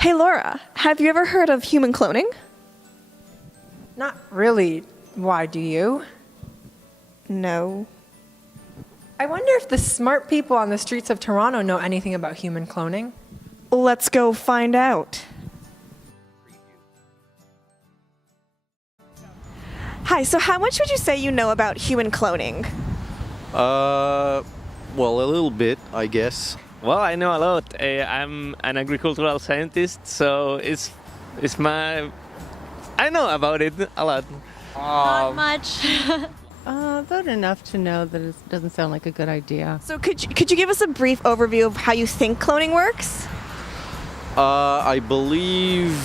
Hey Laura, have you ever heard of human cloning? Not really. Why do you? No. I wonder if the smart people on the streets of Toronto know anything about human cloning. Let's go find out. Hi, so how much would you say you know about human cloning? Well, a little bit, I guess. Well, I know a lot. I'm an agricultural scientist, so it's my... I know about it a lot. Not much. About enough to know that it doesn't sound like a good idea. So could you give us a brief overview of how you think cloning works? I believe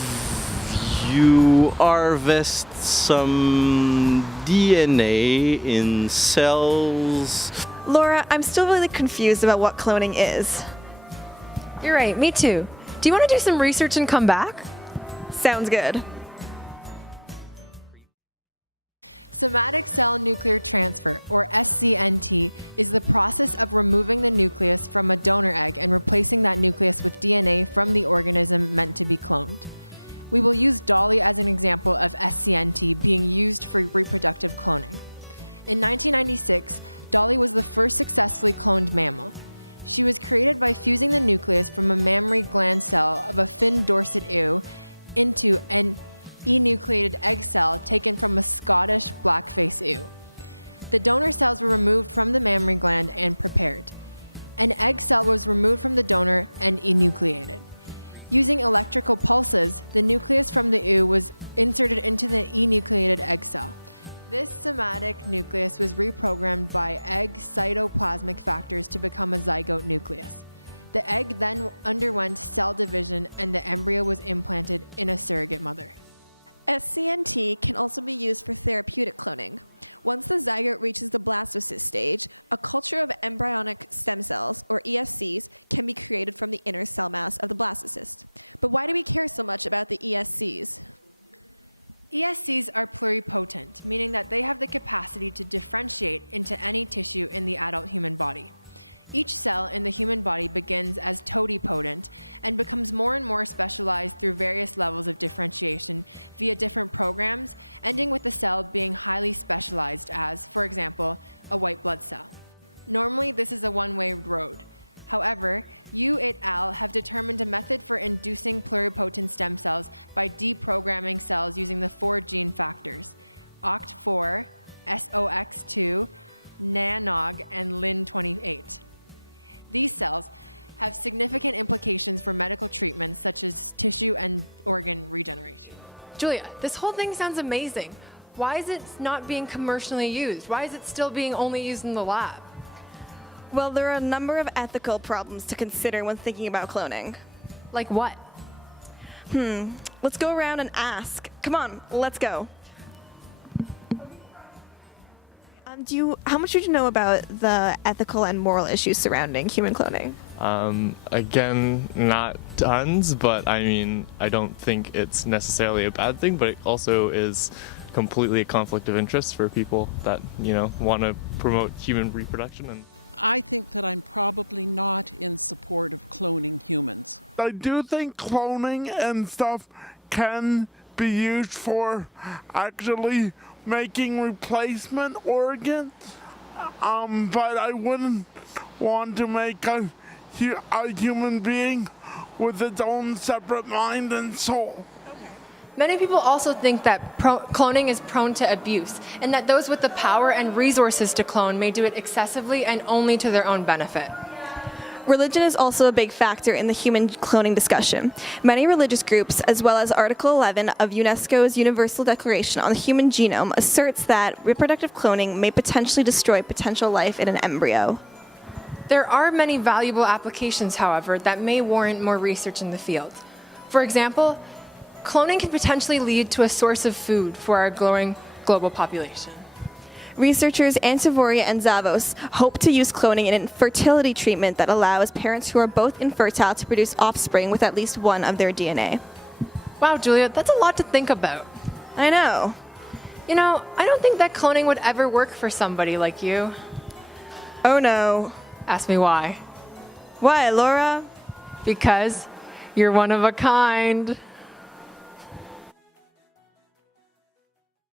you harvest some DNA in cells. Laura, I'm still really confused about what cloning is. You're right, me too. Do you want to do some research and come back? Sounds good. Somatic cell nuclear transfer, or SCNT, is the process of removing the nucleus from a donor egg and replacing that nucleus with DNA from the organism meant to be cloned. We will use Dolly as an example of SCNT being used for reproductive cloning. In 1996, Dolly was the first successfully cloned mammal. She was created by fusing the nucleus from a mammary gland cell of a fin dorsate ewe into an enucleated egg cell taken from a Scottish blackface ewe. The donor cells were removed from the mammary gland and prepared. An egg cell was removed from the donor and enucleated. Using electrical pulses, the nucleus from the ewe was inserted into the enucleated egg cell. This somatic nucleus was reprogrammed by egg cytoplasmic factors to become a zygote nucleus. The egg then underwent cell division and the embryo was implanted in a surrogate mother. SCNT can also be used for therapeutic cloning. Once the zygote reaches the blastocyst stage, a culture of embryonic stem cells, or ESCs, can be created from the inner cell mass of the blastocyst. But why do we care so much about the ESCs? ESCs are pluripotent, meaning that they have the capacity to differentiate into any tissue in the adult human body. Each cell in the human body begins as totipotent and becomes more and more specialized through various levels of differentiation via different programs, ending with the cell being highly specialized as, for example, a white blood cell. Normally, this is a one-way road. However, you et al. Have determined a method for inducing pluripotent stem cells by deprogramming cells using the 4 gene factors, OCT4, SOX2, NANOG, and LIN28. These cells have significant implications for medical treatments such as tissue and organ regeneration. Julia, this whole thing sounds amazing. Why is it not being commercially used? Why is it still being only used in the lab? Well, there are a number of ethical problems to consider when thinking about cloning. Like what? Let's go around and ask. Come on, let's go. How much would you know about the ethical and moral issues surrounding human cloning? Again, not tons, but I mean, I don't think it's necessarily a bad thing, but it also is completely a conflict of interest for people that, want to promote human reproduction. And I think that I'm probably not in support of cloning humans. I do think cloning and stuff can be used for actually making replacement organs, but I wouldn't want to make a human being with its own separate mind and soul. Many people also think that cloning is prone to abuse, and that those with the power and resources to clone may do it excessively and only to their own benefit. Religion is also a big factor in the human cloning discussion. Many religious groups, as well as Article 11 of UNESCO's Universal Declaration on the Human Genome, asserts that reproductive cloning may potentially destroy potential life in an embryo. There are many valuable applications, however, that may warrant more research in the field. For example, cloning can potentially lead to a source of food for our growing global population. Researchers Antavoria and Zavos hope to use cloning in a fertility treatment that allows parents who are both infertile to produce offspring with at least one of their DNA. Wow, Julia, that's a lot to think about. I know. I don't think that cloning would ever work for somebody like you. Oh no. Ask me why. Why, Laura? Because You're one of a kind.